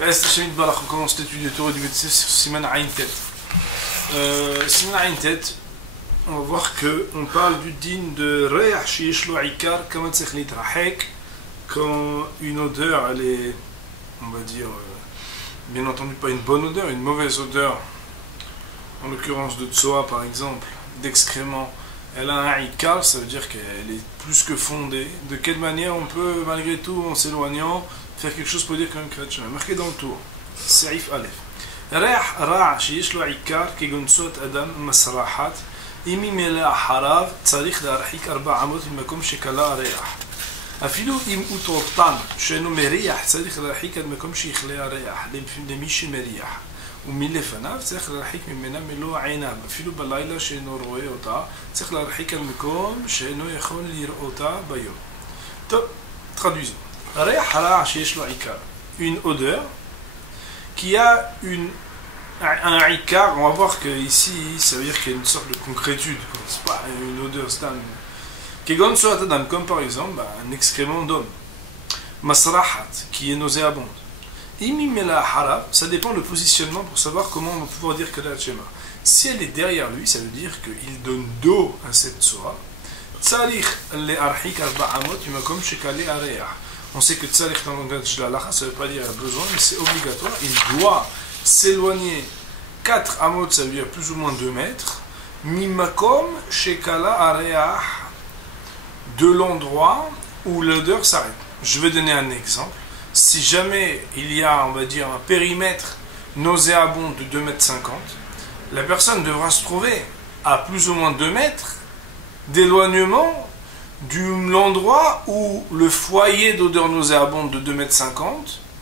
On commence l'étude de Torah du médecin sur Siman Ayin Tet. Siman Ayin Tet, on va voir qu'on parle du din de Re'ah sheyesh lo ikar kama tzech litrahek, quand une odeur, elle est, on va dire, bien entendu pas une bonne odeur, une mauvaise odeur, en l'occurrence de tsoa par exemple, d'excréments, elle a un ikar, ça veut dire qu'elle est plus que fondée. De quelle manière on peut, malgré tout, en s'éloignant, faire quelque chose pour dire qu'un krach marqué dans le tour. Saif Aleph. ريح راع شيش له عكار كيقول صوت أدم مسراحات إمي ملا حراف تاريخ لارحيك 4 عمود المكم شكلا ريح أفيلو إم أوتورتان شنو مريح تاريخ لارحيك المكم شيخلا ريح لمشي مريح وميلي فناف تاريخ لارحيك من منا ملو عينام أفيلو بلايلا شنو روي أوتا تاريخ لارحيك المكم شنو يخون ليرؤوتا بيوم. طب traduisons. Une odeur qui a un ikar. On va voir que ici ça veut dire qu'il y a une sorte de concrétude, c'est pas une odeur stable. Comme par exemple un excrément d'homme. Masrahat, qui est nauséabonde. Ça dépend le positionnement pour savoir comment on va pouvoir dire que la tchema. Si elle est derrière lui, ça veut dire qu'il donne dos à cette soie. On sait que tsarich dans le langage de la lacha, ça ne veut pas dire besoin, mais c'est obligatoire. Il doit s'éloigner 4 amot, ça veut dire plus ou moins 2 mètres. Mimakom shekala areah, de l'endroit où l'odeur s'arrête. Je vais donner un exemple. Si jamais il y a, on va dire, un périmètre nauséabond de 2,50 mètres, la personne devra se trouver à plus ou moins 2 mètres d'éloignement de l'endroit où le foyer d'odeur nauséabonde de 2,50 mètres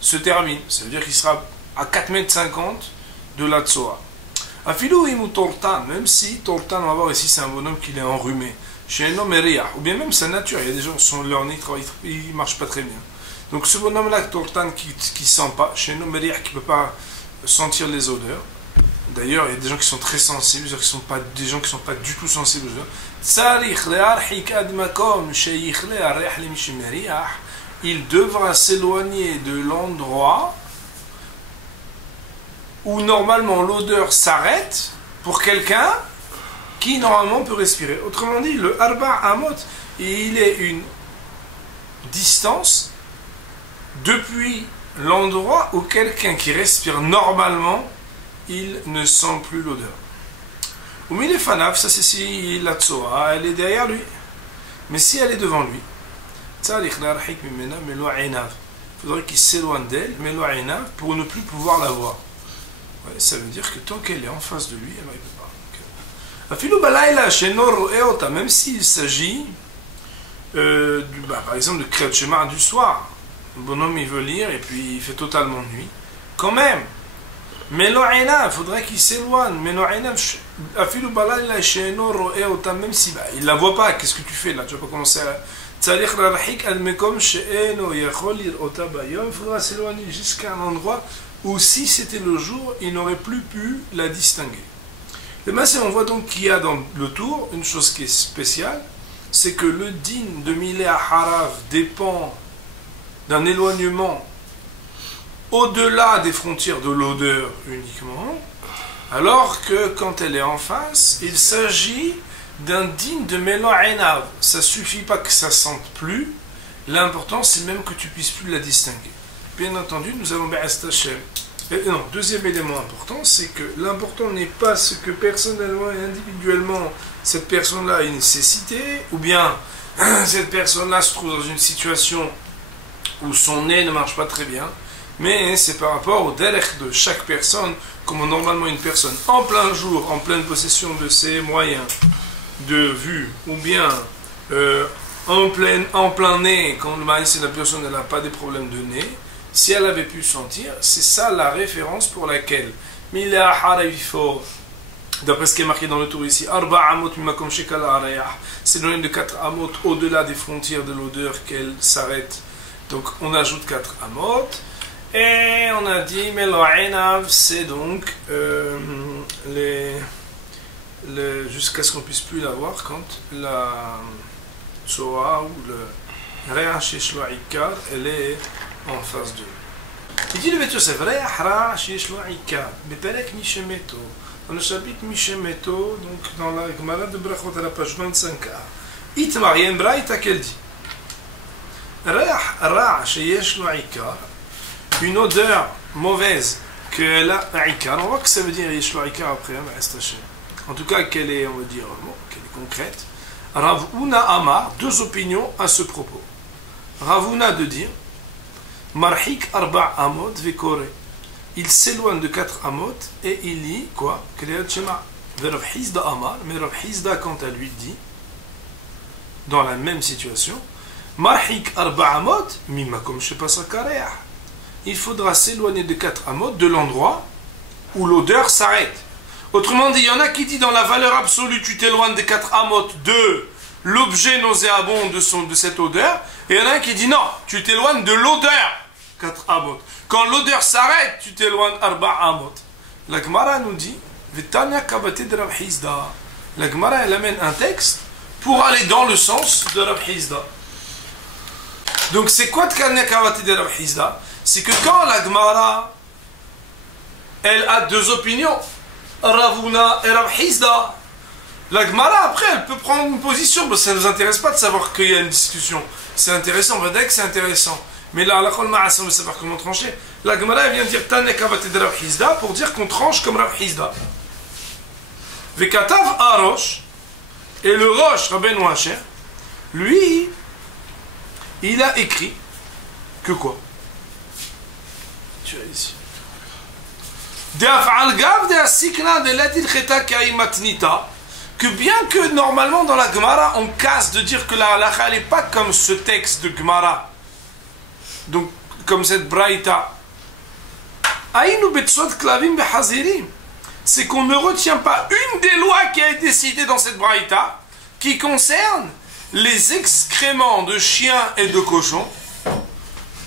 se termine. Ça veut dire qu'il sera à 4,50 mètres de la tsoa. Afilou imou tortan, même si tortan, on va voir ici, c'est un bonhomme qui est enrhumé. Chez un homme ou bien même sa nature. Il y a des gens qui sont leur nez, ils ne marchent pas très bien. Donc ce bonhomme-là, tortan, qui ne sent pas, chez un homme qui ne peut pas sentir les odeurs. D'ailleurs, il y a des gens qui sont très sensibles, des gens qui ne sont pas du tout sensibles aux odeurs. Il devra s'éloigner de l'endroit où normalement l'odeur s'arrête pour quelqu'un qui normalement peut respirer. Autrement dit, le arba amot, il est une distance depuis l'endroit où quelqu'un qui respire normalement, il ne sent plus l'odeur. Ou mille fanaf, ça c'est si la tsoa, elle est derrière lui. Mais si elle est devant lui, il faudrait qu'il s'éloigne d'elle, pour ne plus pouvoir la voir. Ouais, ça veut dire que tant qu'elle est en face de lui, elle ne peut pas. Même s'il s'agit, par exemple, de Kriyat Shema du soir, le bonhomme il veut lire et puis il fait totalement nuit, quand même. Mais il faudrait qu'il s'éloigne. Mais même si il ne la voit pas, qu'est-ce que tu fais là? Tu vas pas commencer à... Il faudra s'éloigner jusqu'à un endroit où si c'était le jour, il n'aurait plus pu la distinguer. Et on voit donc qu'il y a dans le tour une chose qui est spéciale, c'est que le din de Milé à Harav dépend d'un éloignement au-delà des frontières de l'odeur uniquement, alors que quand elle est en face, il s'agit d'un digne de Mélo'enav. Ça ne suffit pas que ça sente plus, l'important c'est même que tu puisses plus la distinguer. Bien entendu, nous avons Be'ast Hashem. Non, deuxième élément important, c'est que l'important n'est pas ce que personnellement et individuellement cette personne-là a une nécessité, ou bien cette personne-là se trouve dans une situation où son nez ne marche pas très bien, mais c'est par rapport au derech de chaque personne, comme normalement une personne en plein jour, en pleine possession de ses moyens de vue, ou bien en plein nez, quand le maïs et la personne n'a pas des problèmes de nez, si elle avait pu sentir, c'est ça la référence pour laquelle d'après ce qui est marqué dans le tour ici, c'est le nombre de 4 amot au-delà des frontières de l'odeur qu'elle s'arrête. Donc on ajoute 4 amot. Et on a dit, mais l'o'enav, c'est donc jusqu'à ce qu'on puisse plus la voir quand la tsoa ou le re'ah sheyesh lo ikar, elle est en face de nous. Il dit le Beit Yosef, dans le chapitre Mishemeto, donc dans la Gemara de Brachot à la page 25a, Itmar, il y a une braïta qu'elle dit une odeur mauvaise qu'elle a Ikar. On voit que ça veut dire Yeshua Ikar après, en tout cas qu'elle est, on va dire, bon, qu'elle est concrète. Rav Huna Amar, deux opinions à ce propos. Rav Huna de dire Marhik Arba Amot Vekore. Il s'éloigne de 4 amot et il lit quoi? Kriyat Shema. Rav Hizda Amar, mais Rav Hizda quant à lui dit dans la même situation Marhik Arba Amot Mimakom Shepasakareah. Il faudra s'éloigner de 4 amot de l'endroit où l'odeur s'arrête. Autrement dit, il y en a qui dit dans la valeur absolue tu t'éloignes des 4 amot de l'objet nauséabond de cette odeur, et il y en a un qui dit non, tu t'éloignes de l'odeur 4 amot. Quand l'odeur s'arrête, tu t'éloignes arba amot. La Gemara nous dit Vitania Kabate de Rav Hizda. La Gemara elle amène un texte pour aller dans le sens de Rav Hizda. Donc c'est quoi Tania Kabate de Rav Hizda? C'est que quand la Gemara elle a deux opinions, Rav Huna et Rav Hizda, la Gemara après elle peut prendre une position, mais ça ne nous intéresse pas de savoir qu'il y a une discussion. C'est intéressant, on va dire que c'est intéressant. Mais là, on veut savoir comment trancher. La Gemara vient dire Tane Kavate de Rav Hizda pour dire qu'on tranche comme Rav Hizda. Vekatav Arosh, et le Rosh, Rabbeinu Asher, lui, il a écrit que quoi? Tu as ici. Que bien que normalement dans la Gemara on casse de dire que la halakha n'est pas comme ce texte de Gemara, donc comme cette braïta, c'est qu'on ne retient pas une des lois qui a été citée dans cette braïta qui concerne les excréments de chiens et de cochons,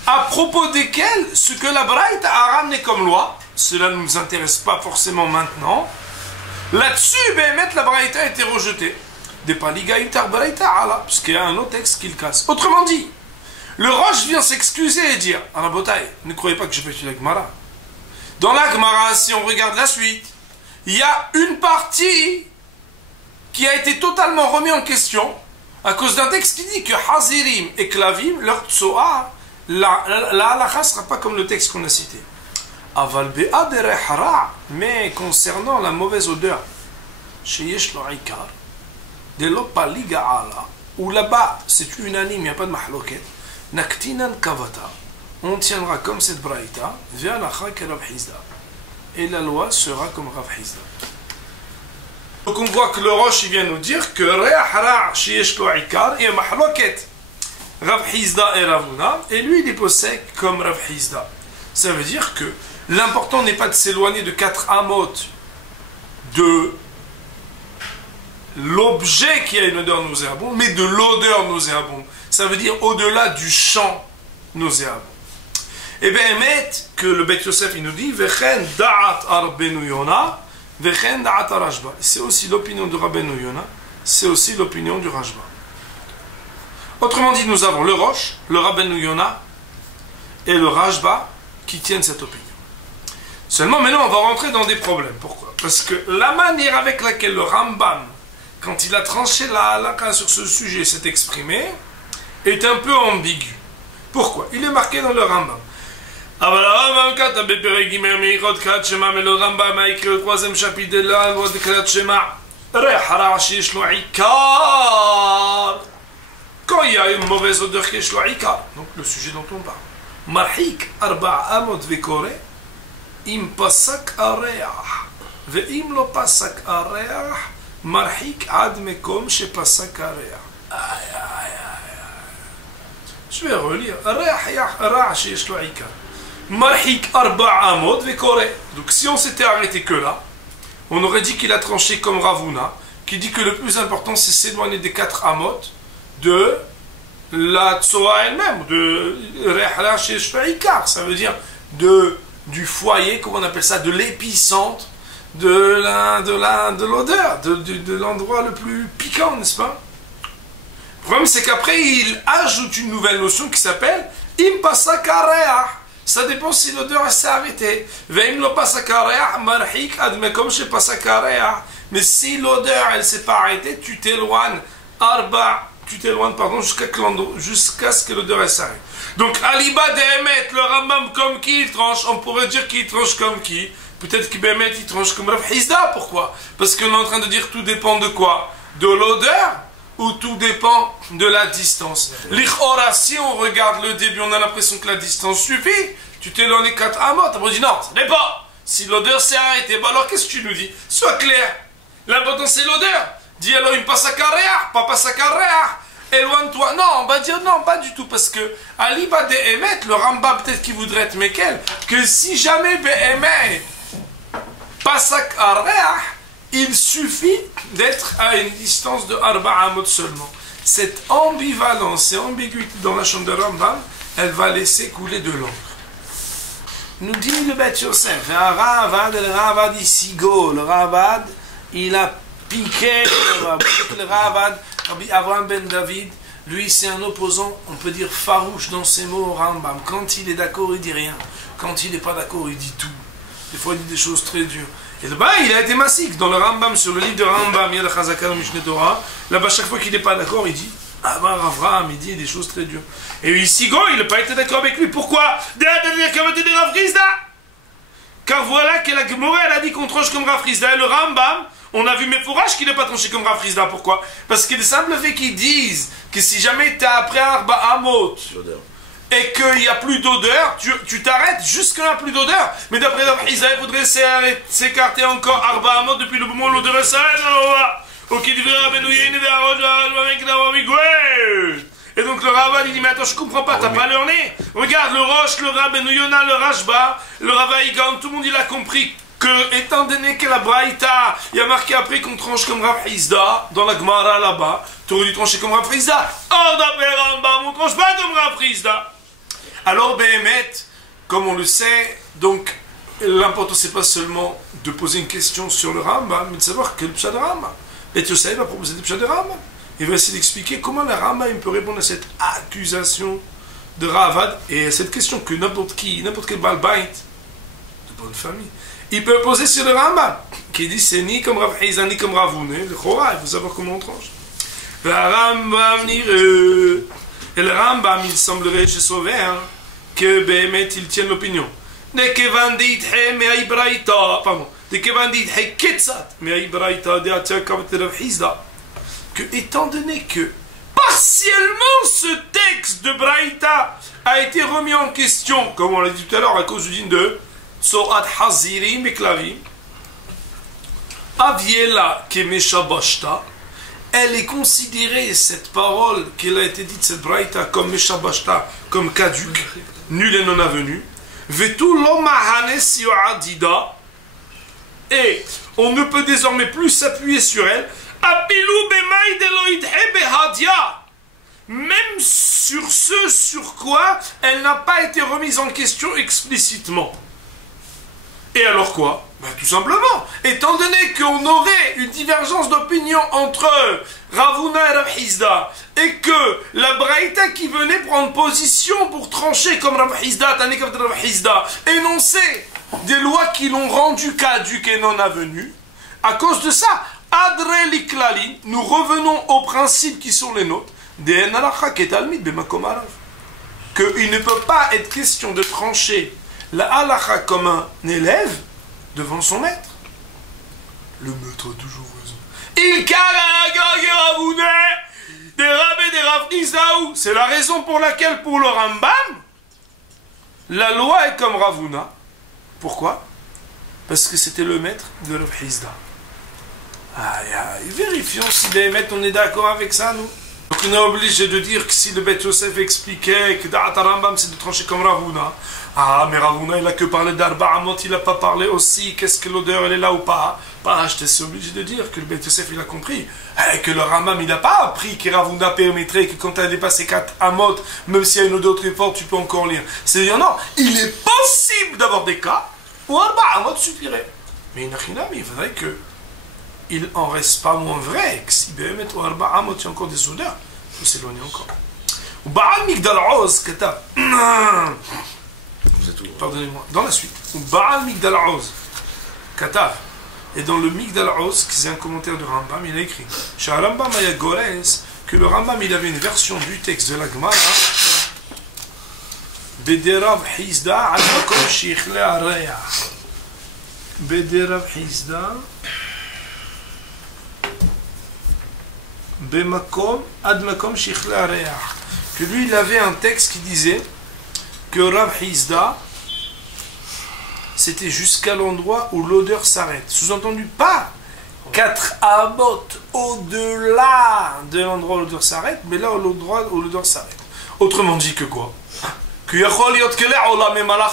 à propos desquels ce que la braïta a ramené comme loi, cela ne nous intéresse pas forcément maintenant. Là-dessus, la braïta a été rejetée. Des paligaïtar braïta ala, parce qu'il y a un autre texte qui le casse. Autrement dit, le Roche vient s'excuser et dire Arabotaï, ne croyez pas que je vais tuer la Gemara. Dans la Gemara, si on regarde la suite, il y a une partie qui a été totalement remise en question à cause d'un texte qui dit que Hazirim et Klavim, leur tsoa, la halakha ne sera pas comme le texte qu'on a cité. Aval be'a derech ra, mais concernant la mauvaise odeur, chez Yesh lo Ikar, de lo paliga ala, où là-bas c'est unanime, il n'y a pas de mahloket, naktinan kavata, on tiendra comme cette braïta, vers la chak Rav Hizda. Et la loi sera comme Rav Hizda. Donc on voit que le Roche il vient nous dire que re'ah ra chez Yesh lo Ikar, il y a mahloket, Rav Hizda et Rav Huna, et lui il est possède comme Rav Hizda. Ça veut dire que l'important n'est pas de s'éloigner de 4 amot de l'objet qui a une odeur nauséabonde, mais de l'odeur nauséabonde. Ça veut dire au-delà du champ nauséabond. Et bien, que le Beit Yosef il nous dit Vechen da'at Rabbeinu Yona, Vechen da'at Rashba. C'est aussi l'opinion de Rabbeinu Yona, c'est aussi l'opinion du Rashba. Autrement dit, nous avons le Roche, le Rabbeinu Yona et le Rashba qui tiennent cette opinion. Seulement maintenant on va rentrer dans des problèmes. Pourquoi? Parce que la manière avec laquelle le Rambam, quand il a tranché la halakha sur ce sujet, s'est exprimé, est un peu ambigu. Pourquoi? Il est marqué dans le Rambam. Mais le Rambam a écrit le 3e chapitre de la loi de Kriyat Shema. Quand il y a une mauvaise odeur qui est shlo ikar, donc le sujet dont on parle. Marhik arba amot vekore im pasak areah ve'im lo pasak areah marhik ad mekom she pasak areah. Je vais relire. Areah sheyesh lo ikar. Marhik arba amot vekore. Donc si on s'était arrêté que là, on aurait dit qu'il a tranché comme Rav Huna, qui dit que le plus important c'est s'éloigner des 4 amot de la tsoa elle-même, de Rehla Sheyesh lo Ikar, ça veut dire du foyer, comment on appelle ça, de l'épicentre, de l'odeur, de l'endroit le plus piquant, n'est-ce pas? Le problème c'est qu'après il ajoute une nouvelle notion qui s'appelle Impasakareah, Ça dépend si l'odeur s'est arrêtée. Mais si l'odeur elle s'est pas arrêtée, tu t'éloignes jusqu'à ce que l'odeur s'arrête. Donc Aliba Dehemet, le Rambam comme qui il tranche, on pourrait dire qu'il tranche comme qui. Peut-être qu'il il tranche comme Rav Hizda. Pourquoi? Parce qu'on est en train de dire tout dépend de quoi? De l'odeur ou tout dépend de la distance. L'Ichora, si on regarde le début, on a l'impression que la distance suffit. Tu t'éloignes 4 amot. On dit non, ça n'est pas. Si l'odeur s'est arrêtée, bah alors qu'est-ce que tu nous dis? Sois clair. L'important c'est l'odeur. Dis alors une passe à carrière, pas passe à carrière. Éloigne-toi. Non, on va dire non, pas du tout. Parce que Ali va émettre, le Rambam peut-être qu'il voudrait être Mekel, que si jamais Behemet passe à carrière, il suffit d'être à une distance de Arba Amot seulement. Cette ambivalence et ambiguïté dans la chambre de Rambam, elle va laisser couler de l'encre. Nous dit le Beth Yosef, le Ravad Isigo, le Ravad, il a piqué le Ravad, Rabbi Avraham ben David, lui c'est un opposant, on peut dire farouche dans ses mots au Rambam. Quand il est d'accord, il dit rien. Quand il n'est pas d'accord, il dit tout. Des fois, il dit des choses très dures. Et là-bas, il a été massif. Dans le Rambam, sur le livre de Rambam, il y a le Chazaka, le Mishneh Torah. Là-bas, chaque fois qu'il n'est pas d'accord, il dit Avraham, il dit des choses très dures. Et ici, il n'a pas été d'accord avec lui. Pourquoi? Car voilà que la Gemara, elle a dit qu'on tranche comme Rav Hizda. Et le Rambam, on a vu Mefourash qu'il n'est pas tranché comme Rav Hizda. Pourquoi? Parce qu'il est simple le fait qu'ils disent que si jamais tu as après Arba Amot et qu'il n'y a plus d'odeur, tu t'arrêtes jusqu'à n'y a plus d'odeur. Mais d'après Rav Hizda, il faudrait s'écarter encore Arba Amot depuis le moment où l'odeur s'arrête. Et donc le Rava il dit mais attends je comprends pas, t'as pas leur nez. Regarde le Roche, le Rabbeinu Yonah, le Rashba, le Rava Igan, tout le monde il a compris que étant donné que la Braïta, il y a marqué après qu'on tranche comme Rav Hizda, dans la Gemara là-bas, tu aurais dû trancher comme Rav Hizda. Or d'après Rambam on tranche pas comme Rav Hizda. Alors Behemet, comme on le sait, donc l'important c'est pas seulement de poser une question sur le Rambam, mais de savoir quel pshat de Rambam. Et Yosef va proposer des pshat de Rambam. Il va essayer d'expliquer comment la Rambam peut répondre à cette accusation de Ravad et à cette question que n'importe quel Balbait de bonne famille, il peut poser sur le Rambam, qui dit c'est ni comme Rav Hizda ni comme Rav Huna. Le Chora, il faut savoir comment on tranche. Le Rambam et le Rambam, il semblerait chez Sauveur que Behemet il tient l'opinion. De kevan deithe me'ai braïta, pardon, de kevan deithe ketzat me'ai braïta de atchakavat Rav Hizda. Que, étant donné que partiellement ce texte de Braïta a été remis en question, comme on l'a dit tout à l'heure, à cause du din de So'at Hazirim et Klavim, Aviela Kemeshabashta, elle est considérée, cette parole qui a été dite, cette Braïta, comme Meshabashta, comme caduque, nul et non avenu, Vetu Lomahanes Yoadida, et on ne peut désormais plus s'appuyer sur elle. Même sur ce sur quoi elle n'a pas été remise en question explicitement. Et alors quoi? Ben, tout simplement, étant donné qu'on aurait une divergence d'opinion entre Rav Huna et Rav Hizda, et que la Braïta qui venait prendre position pour trancher comme Rav Hizda, Tané comme Rav Hizda, énoncer des lois qui l'ont rendu caduque et non avenu, à cause de ça, Adre liklali, nous revenons aux principes qui sont les nôtres, qu'il ne peut pas être question de trancher la halakha comme un élève devant son maître. Le maître a toujours raison. C'est la raison pour laquelle pour le Rambam, la loi est comme Rav Huna. Pourquoi? Parce que c'était le maître de Rav Hizda. Vérifions si Behemet on est d'accord avec ça, nous. Donc on est obligé de dire que si le Beth Yosef expliquait que Da'at Rambam c'est de trancher comme Rav Huna. Ah, mais Rav Huna il a que parlé d'Arba Amot, il n'a pas parlé aussi qu'est-ce que l'odeur elle est là ou pas. J'étais obligé de dire que le Beth Yosef il a compris. Que le Rambam il n'a pas appris que Rav Huna permettrait que quand tu as dépassé 4 Amot, même s'il y a une odeur très forte, tu peux encore lire. C'est-à-dire non, il est possible d'avoir des cas où Arba Amot suffirait. Mais il faudrait que il en reste pas moins vrai que si Behemet ou Arba Amot il y a encore des odeurs, il faut s'éloigner encore. Vous êtes Pardonnez-moi. Dans la suite. Baal Migdal Oz. Katav. Et dans le Migdal Oz, qui c'est un commentaire de Rambam, il a écrit Rambam Ayagores, que le Rambam il avait une version du texte de la Gemara. Bederav Hizda al Makom Shichle Areya. Bederav Hizda. Bemakom ad Makom Shichle Areya. Que lui, il avait un texte qui disait que Rav Hizda, c'était jusqu'à l'endroit où l'odeur s'arrête. Sous-entendu, pas 4 amot au-delà de l'endroit où l'odeur s'arrête, mais là où l'odeur s'arrête. Autrement dit que quoi? Que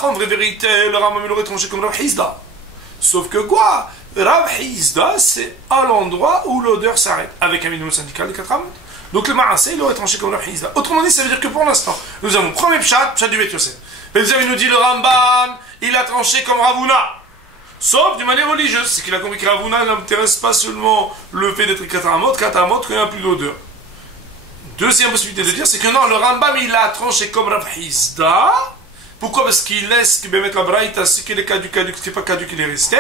en vraie vérité, le Rambam l'aurait tranché comme Rav Hizda. Sauf que quoi? Rav Hizda, c'est à l'endroit où l'odeur s'arrête, avec un minimum syndical de 4 amot. Donc le Ma'aseh, il aurait tranché comme Rav Hizda. Autrement dit, ça veut dire que pour l'instant, nous avons premier pshat du Bet Yosef. Et vous avez nous dit le Rambam, il a tranché comme Ravuna. Sauf d'une manière religieuse. C'est qu'il a compris que Ravuna n'intéresse pas seulement le fait d'être Katamot, qu'il n'y a plus d'odeur. Deuxième possibilité de dire, c'est que non, le Rambam, il a tranché comme Rav Hizda. Pourquoi? Parce qu'il laisse que mettre la braïta, ce qui est caduc, ce qui n'est pas caduc, il est resté.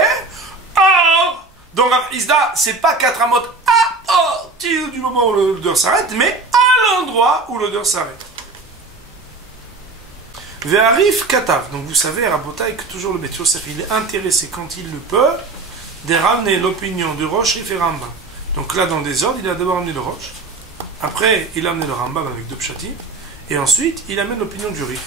Or, donc Rav Hizda, c'est pas 4 amot à partir du moment où l'odeur s'arrête, mais à l'endroit où l'odeur s'arrête. Ve'arif katav. Donc vous savez, Rabotai, que toujours le Bet Yosef, il est intéressé quand il le peut de ramener l'opinion de Rosh Rif et Rambam. Donc là, dans le désordre, il a d'abord amené le Rosh, après il a amené le Rambam avec 2 pshatim, et ensuite il amène l'opinion du Rif.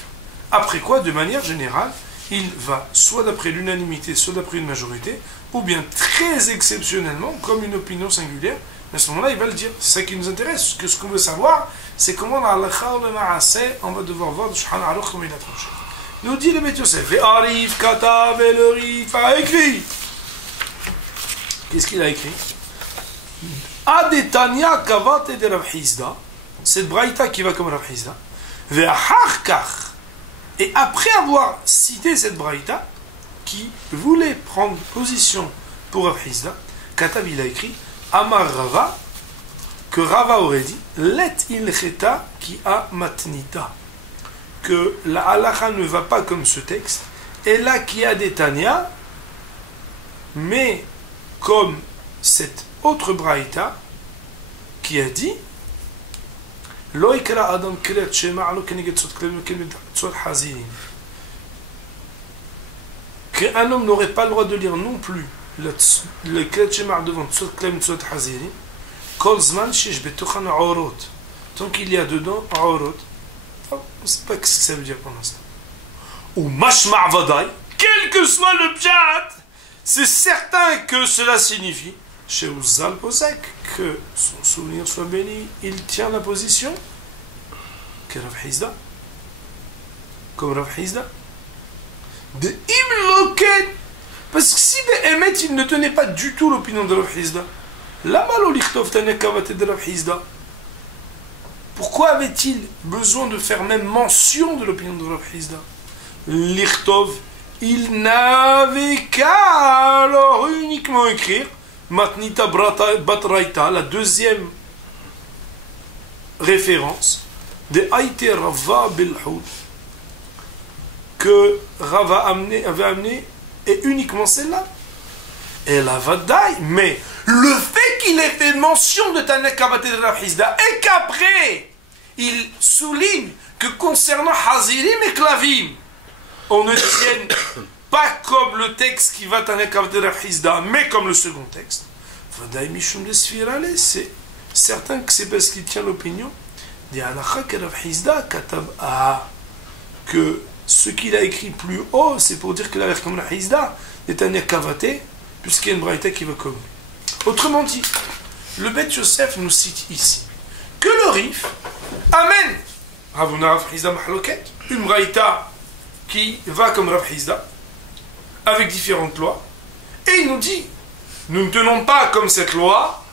Après quoi, de manière générale, il va soit d'après l'unanimité, soit d'après une majorité, ou bien très exceptionnellement, comme une opinion singulière. Mais à ce moment-là, il va le dire. C'est ça qui nous intéresse. Que ce qu'on veut savoir, c'est comment dans l'Alakha ou le Ma'aseh, on va devoir voir de Shulchan Aruch comment il a tranché. Nous dit le Bet Yosef, Ve'arif katav et le Rif a écrit. Qu'est-ce qu'il a écrit? Adetania kavate de Rav Hizda. Cette braïta qui va comme Rav Hizda. Ve'acharkach. Et après avoir cité cette braïta, qui voulait prendre position pour Rav Hizda, Katav il a écrit Amar Rava, que Rava aurait dit Let ilcheta ki a matnita, que la halacha ne va pas comme ce texte, et là qui a des tanya, mais comme cette autre braïta qui a dit Lo ikra adam kiret shema lo keneged sot klem keneged sot hazirin, qu'un homme n'aurait pas le droit de lire non plus le kiret shema devant sot klem sot hazirin kol zman shish betochan aorot, tant qu'il y a dedans aorot. On ne sait pas ce que ça veut dire pour l'instant. Ou mashma' vadai, quel que soit le pshat, c'est certain que cela signifie chez Uzal Posek, que son souvenir soit béni, il tient la position que Rav Hizda, comme Rav Hizda, de Imloken, parce que si Behemet il ne tenait pas du tout l'opinion de Rav Hizda, la malo lichtov tanekavate de Rav Hizda, pourquoi avait-il besoin de faire même mention de l'opinion de Rav Hizda? Lichtov, il n'avait qu'à alors uniquement écrire Matnita Batraita, la deuxième référence de Aïté Rava Bilhoud, que Rava avait amené, et uniquement celle-là. Et la Vadaï, mais le fait qu'il ait fait mention de Tanek Kabaté de Rav Hizda, et qu'après, il souligne que concernant Hazirim et Klavim, on ne tienne pas comme le texte qui va Tanek Kabaté de Rav Hizda, mais comme le second texte. Vadaï Mishum de Sfirale, c'est certain que c'est parce qu'il tient l'opinion des halakha que Rav Hizda katab que ce qu'il a écrit plus haut, c'est pour dire qu'il a l'air comme Rav Hizda, est un Kavaté, puisqu'il y a une braïta qui va comme. Autrement dit, le Bet Yosef nous cite ici que le Rif amène Ravuna Rav Hizda Mahloket, une braïta qui va comme Rav Hizda, avec différentes lois, et il nous dit nous ne tenons pas comme cette loi,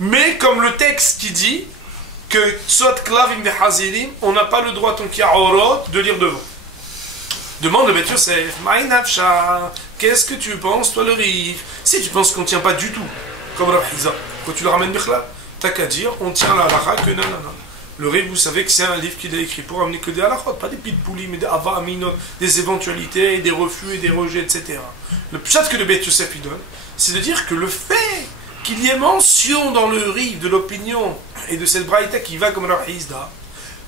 mais comme le texte qui dit que soit klavim ve hazirim, on n'a pas le droit tant qu'il y a orot de lire devant. Demande le Bet Yosef, Ma'inafsha, qu'est-ce que tu penses, toi le Rif? Si tu penses qu'on ne tient pas du tout, comme Rav Hizda, quand tu le ramènes Bichla, t'as qu'à dire, on tient la halakha que non. Le Rif, vous savez que c'est un livre qu'il a écrit pour amener que des halakhot, pas des pitboulis, mais des avaminot, des éventualités, des refus et des rejets, etc. Le pshat que le Beit Yosef il donne, c'est de dire que le fait qu'il y ait mention dans le Rif de l'opinion et de cette braïta qui va comme Rav Hizda,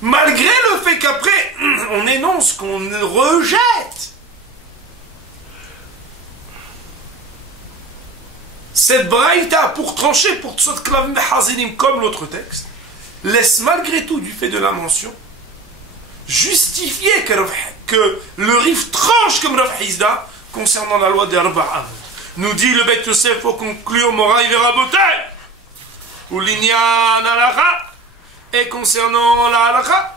malgré le fait qu'après on énonce qu'on rejette cette braïta pour trancher pour Tsot Klavim Hazinim comme l'autre texte, laisse malgré tout, du fait de la mention, justifier que le Rif tranche comme Rav Hizda concernant la loi des Arba'a. Nous dit le Beit Yosef pour conclure Moraï Verabotay ou l'Inyan Alacha, et concernant la Alacha,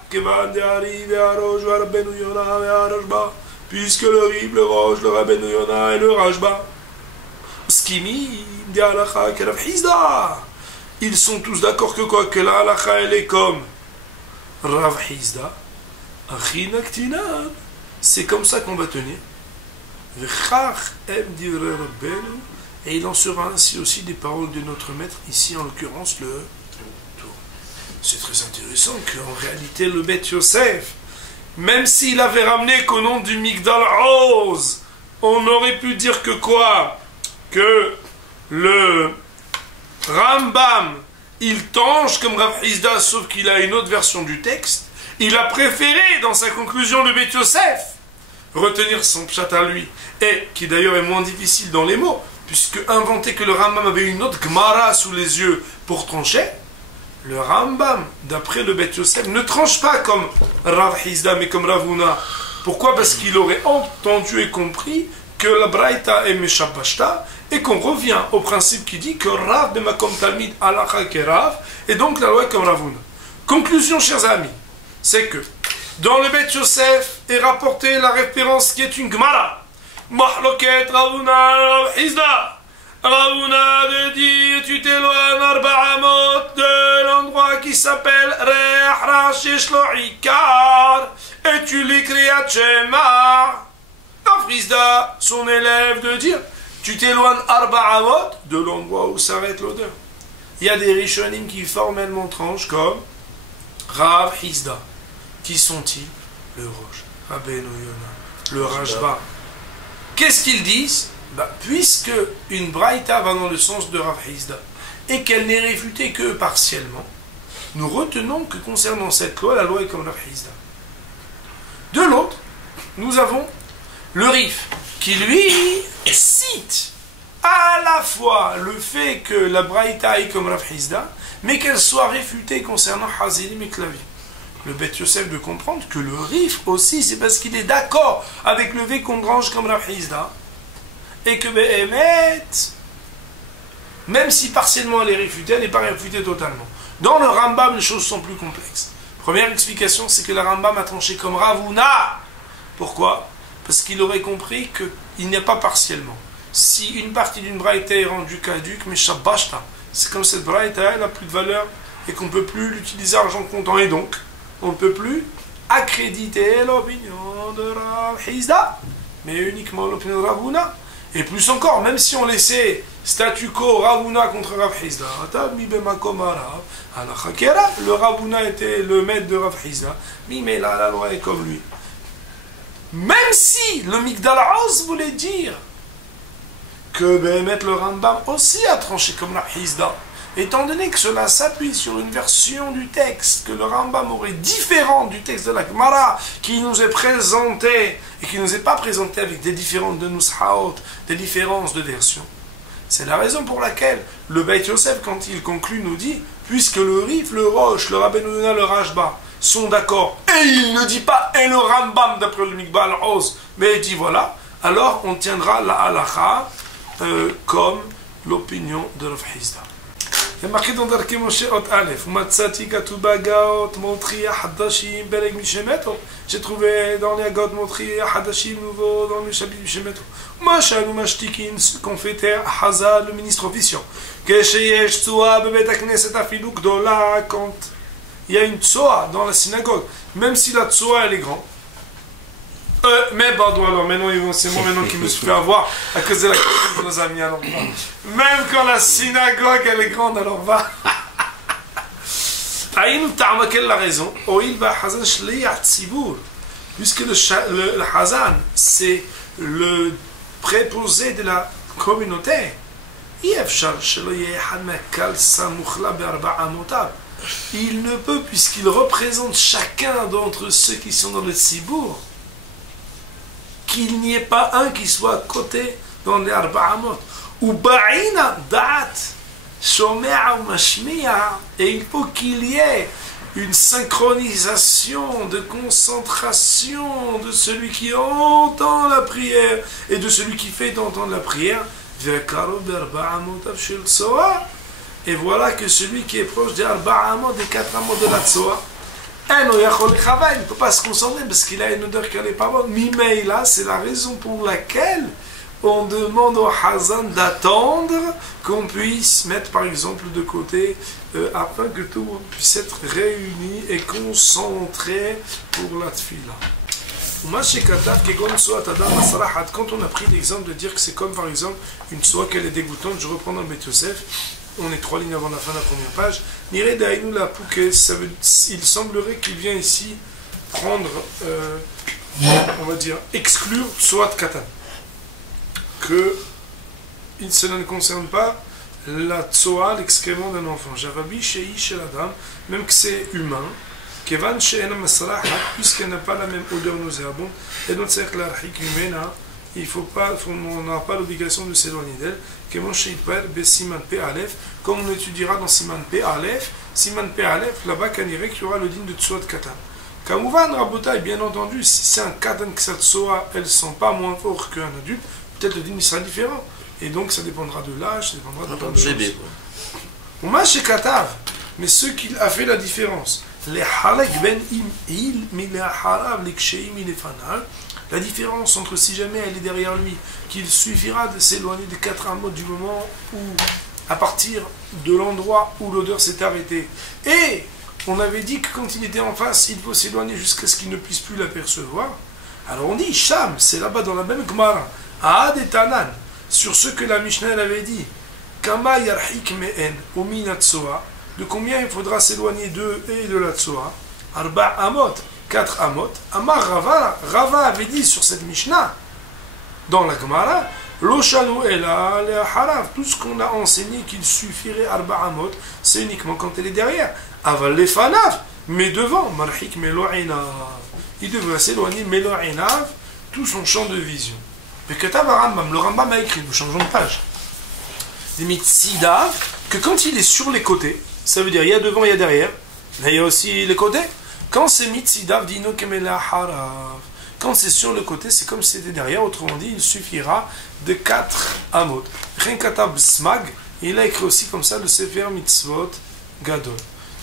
puisque le Rif, le Roche, le Rabbeinu Yona et le Rajba, Skimi, de Alacha, que Rav Hizda. Ils sont tous d'accord que quoi? Que la halakha elle est comme Rav Hizda. C'est comme ça qu'on va tenir. Et il en sera ainsi aussi des paroles de notre maître, ici en l'occurrence le tour. C'est très intéressant qu'en réalité le Beit Yosef, même s'il avait ramené qu'au nom du Migdal Oz, on aurait pu dire que quoi? Que le Rambam, il tange comme Rav Hizda, sauf qu'il a une autre version du texte. Il a préféré, dans sa conclusion, le Beit Yosef, retenir son pshat à lui, et qui d'ailleurs est moins difficile dans les mots, puisque inventer que le Rambam avait une autre Gemara sous les yeux pour trancher, le Rambam, d'après le Beit Yosef, ne tranche pas comme Rav Hizda, mais comme Rav Huna. Pourquoi? Parce qu'il aurait entendu et compris que la Braïta est Meshabashta, et qu'on revient au principe qui dit que Rav Bemakom Talmid Alacha Kerav, et donc la loi est comme Ravuna. Conclusion, chers amis, c'est que dans le Beit Yosef est rapportée la référence qui est une Gemara. Mahloket Ravuna Rav Hizda. Ravuna de dire tu t'éloignes Arba'amot de l'endroit qui s'appelle Re'ach Rashish Lo Ikar, et tu l'écris à Shema. Rav Hizda, son élève, de dire tu t'éloignes Arba'amot de l'endroit où s'arrête l'odeur. Il y a des Rishonim qui formellement tranchent comme Rav Hizda. Qui sont-ils? Le Roche, Rabbeinu Yona, le Rajba. Qu'est-ce qu'ils disent? Puisque une braïta va dans le sens de Rav Hizda et qu'elle n'est réfutée que partiellement, nous retenons que concernant cette loi, la loi est comme Rav Hizda. De l'autre, nous avons le Rif, qui lui cite à la fois le fait que la braïta est comme Rav Hizda, mais qu'elle soit réfutée concernant Hazilim et Klavim. Le Beit Yosef de comprendre que le Rif aussi, c'est parce qu'il est d'accord avec le V qu'on range comme Rav Hizda, et que Behemet, même si partiellement elle est réfutée, elle n'est pas réfutée totalement. Dans le Rambam, les choses sont plus complexes. Première explication, c'est que le Rambam a tranché comme Ravuna. Pourquoi? Parce qu'il aurait compris qu'il n'y a pas partiellement. Si une partie d'une braïta est rendue caduque, mais shabbashta, c'est comme cette braïta, elle n'a plus de valeur et qu'on ne peut plus l'utiliser à argent comptant, et donc on ne peut plus accréditer l'opinion de Rav Hizda, mais uniquement l'opinion de Ravuna. Et plus encore, même si on laissait statu quo Ravuna contre Rav Hizda, le Ravuna était le maître de Rav Hizda, mais là la loi est comme lui. Même si le Migdal Oz voulait dire que le Rambam aussi a tranché comme Rav Hizda, étant donné que cela s'appuie sur une version du texte que le Rambam aurait différente du texte de la Gemara qui nous est présenté et qui ne nous est pas présenté avec des différences de Nushaot, des différences de version. C'est la raison pour laquelle le Beit Yosef, quand il conclut, nous dit puisque le Rif, le Roche, le Rabbeinu Yona, le Rajba sont d'accord, et il ne dit pas et le Rambam d'après le Mikbal Oz, mais il dit voilà, alors on tiendra la halacha comme l'opinion de Rav Hizda. Il y a marqué dans Darkei Moshe Ot Aleph, Matzati Katuba Gaot Montria Hadashim Bereg Mishemeto. J'ai trouvé dans les Gaot Montria Hadashim nouveau dans le chapitre Mishemeto. Mashal Mashtikin, ce qu'on fait taire Hazal, le ministre officiant. Kesheyesh Tsoa Bebet Akneset Afilu Gdola, quand il y a une Tsoa dans la synagogue, même si la Tsoa elle est grande. Mais pardon, alors maintenant c'est moi maintenant qui me suis fait avoir à cause de la question de nos amis, alors va. Même quand la synagogue elle est grande, alors va. Quelle est la raison? Puisque le Hazan, c'est le préposé de la communauté, il ne peut, puisqu'il représente chacun d'entre ceux qui sont dans le Tzibour, qu'il n'y ait pas un qui soit à côté dans les Arba'amot. Ou Ba'ina Da'at, Shomea ou Mashmiya, et il faut qu'il y ait une synchronisation de concentration de celui qui entend la prière et de celui qui fait entendre la prière. Et voilà que celui qui est proche des Arba'amot, des 4 amot de la Tzoa, il ne peut pas se concentrer parce qu'il a une odeur qui n'est pas bonne. Mimeila, c'est la raison pour laquelle on demande au Hazan d'attendre qu'on puisse mettre par exemple de côté afin que tout le monde puisse être réuni et concentré pour la tfila. Quand on a pris l'exemple de dire que c'est comme par exemple une tsoa qu'elle est dégoûtante, je reprends dans le Beth Yosef, on est 3 lignes avant la fin de la première page. Il semblerait qu'il vient ici prendre, on va dire, exclure tsoa de katan. Que cela ne concerne pas la tsoa, l'excrément d'un enfant. Javabi chez la dame, même que c'est humain, Kevan she'ena masraha, puisqu'elle n'a pas la même odeur nauséabonde, et donc c'est que la hikmena, on n'a pas l'obligation de s'éloigner d'elle. Comme on étudiera dans Siman P Aleph, là-bas, qu'il y aura le digne de Tsoa de Katan. Kamouvan Rabotai, bien entendu, si c'est un Katan que sa Tsoa, elles ne sont pas moins fortes qu'un adulte, peut-être le digne sera différent. Et donc ça dépendra de l'âge, ça dépendra de plein de choses. Moi, chez Katav, mais ce qui a fait la différence, les Halek ben il, la différence entre si jamais elle est derrière lui, qu'il suffira de s'éloigner des 4 amot du moment où, à partir de l'endroit où l'odeur s'est arrêtée, et on avait dit que quand il était en face, il faut s'éloigner jusqu'à ce qu'il ne puisse plus l'apercevoir. Alors on dit, Sham, c'est là-bas dans la même Gemara, Aad et Tanan, sur ce que la Mishnah avait dit, Kama yarhik me'en, umina tsoa, de combien il faudra s'éloigner d'eux et de la tsoa, Arba amot, 4 amot. Amar Rava avait dit sur cette Mishnah, dans la Gemara, Loshanu ela le harav, tout ce qu'on a enseigné qu'il suffirait Arba amot, c'est uniquement quand elle est derrière. Aval le fanav, mais devant, marhik melo'inav. Il devrait s'éloigner melo'inav, tout son champ de vision. Mais que le Rambam a écrit, nous changeons de page. Des mitsidav, que quand il est sur les côtés, ça veut dire il y a devant, il y a derrière, mais il y a aussi les côtés. Quand c'est mitsidav, dino kemela harav. Quand c'est sur le côté, c'est comme si c'était derrière. Autrement dit, il suffira de 4 amot. Renkatab smag, il a écrit aussi comme ça le Sefer Mitzvot Gadol.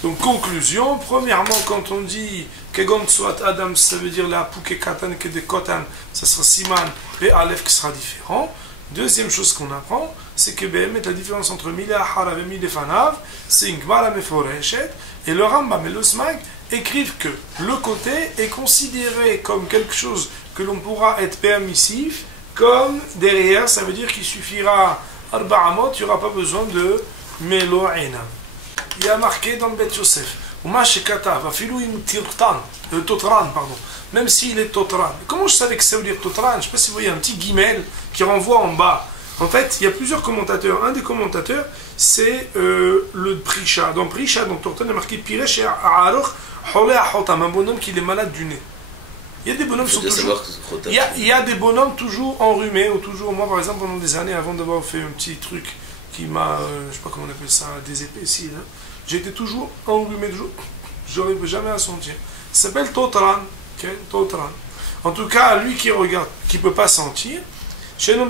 Donc, conclusion, premièrement, quand on dit Kegon soit Adam, ça veut dire la Pouke Katan que de Kotan, ça sera Siman et Aleph qui sera différent. Deuxième chose qu'on apprend, c'est que Behemet, la différence entre Mile Harav et Mile Fanav, c'est une Gmara Meforeshet, et le Rambam et le Smag écrivent que le côté est considéré comme quelque chose que l'on pourra être permissif, comme derrière, ça veut dire qu'il suffira Arba Amot, il n'y aura pas besoin de Melo'ina. Il y a marqué dans le Beth Yosef, Totran, pardon, même s'il est Totran. Comment je savais que ça veut dire Totran? Je ne sais pas si vous voyez un petit guimel qui renvoie en bas. En fait, il y a plusieurs commentateurs. Un des commentateurs, c'est le Prisha. Dans Prisha, dans Totran, il y a marqué Piresh et Aaroch, Hole Ahotam, un bonhomme qui est malade du nez. Il y a des bonhommes sont toujours. Il y a des bonhommes toujours enrhumés, ou toujours. Moi, par exemple, pendant des années, avant d'avoir fait un petit truc qui m'a, je sais pas comment on appelle ça, des épaissines, hein, j'étais toujours enrhumé, toujours. J'aurais jamais à sentir. Ça s'appelle Totran. Okay? Totran. En tout cas, lui qui regarde, qui ne peut pas sentir, chez nous,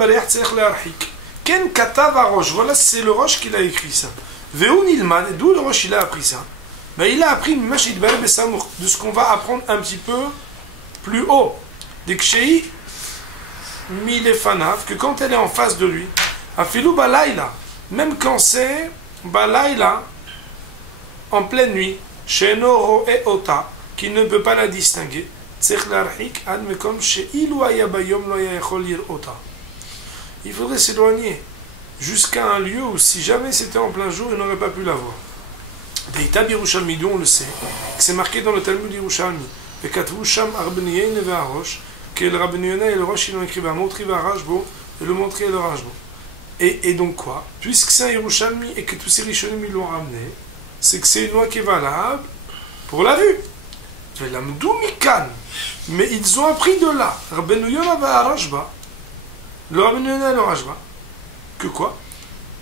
Ken Katav Roche. Voilà, c'est le Roche qui l'a écrit ça. Veoun Ilman, d'où le Roche il a appris ça? Ben, il a appris de ce qu'on va apprendre un petit peu plus haut. Des Kshei Milefanav, que quand elle est en face de lui, Afilou Balaïla, même quand c'est Balaïla, en pleine nuit, chez Noro et Ota, qui ne peut pas la distinguer, il faudrait s'éloigner jusqu'à un lieu où si jamais c'était en plein jour, il n'aurait pas pu la voir. Deïta Yerushalmi, on le sait, que c'est marqué dans le Talmud Yerushalmi. Et Katvu Sham Arbeniyen et Varosh, que le Rabbeinu et le Rosh, ils l'ont écrit, Montri Varashbo, et le Montri et le Rashbo. Et donc quoi? Puisque c'est un Yerushalmi et que tous ces Rishonim ils l'ont ramené, c'est que c'est une loi qui est valable pour la vue. Mais ils ont appris de là, Rabbeinu Yonah va Rashba, le Rabbeinu et le Rashba, que quoi?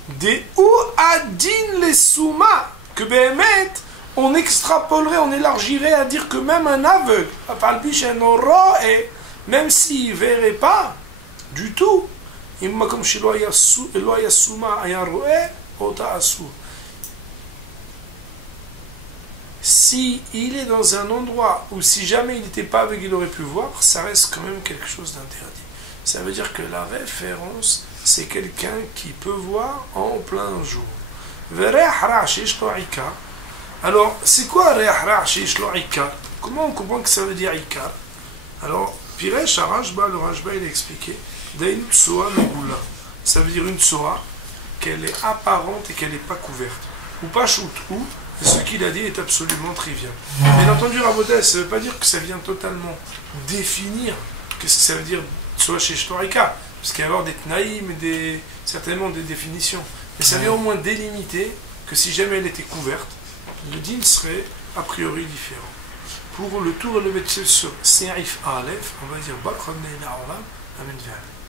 Des ou adin les souma, que Béhémet, on extrapolerait, on élargirait à dire que même un aveugle, et même s'il ne verrait pas du tout, si il est dans un endroit où si jamais il n'était pas aveugle, il aurait pu voir, ça reste quand même quelque chose d'interdit. Ça veut dire que la référence, c'est quelqu'un qui peut voir en plein jour. Alors, c'est quoi comment on comprend que ça veut dire ikar? Alors, Piresh, le Rashba, il a expliqué, ça veut dire une tsoa, qu'elle est apparente et qu'elle n'est pas couverte. Ou pas shoot, ou, et ce qu'il a dit est absolument trivial. Bien entendu, Rabotai, ça ne veut pas dire que ça vient totalement définir qu'est-ce que ça veut dire tsoa chez Shtorika, parce qu'il va y avoir des tnaïm et certainement des définitions. Mais ça vient au moins délimiter que si jamais elle était couverte, le din serait a priori différent. Pour le tour et le métier sur Seif Aleph, on va dire Bakron Amen.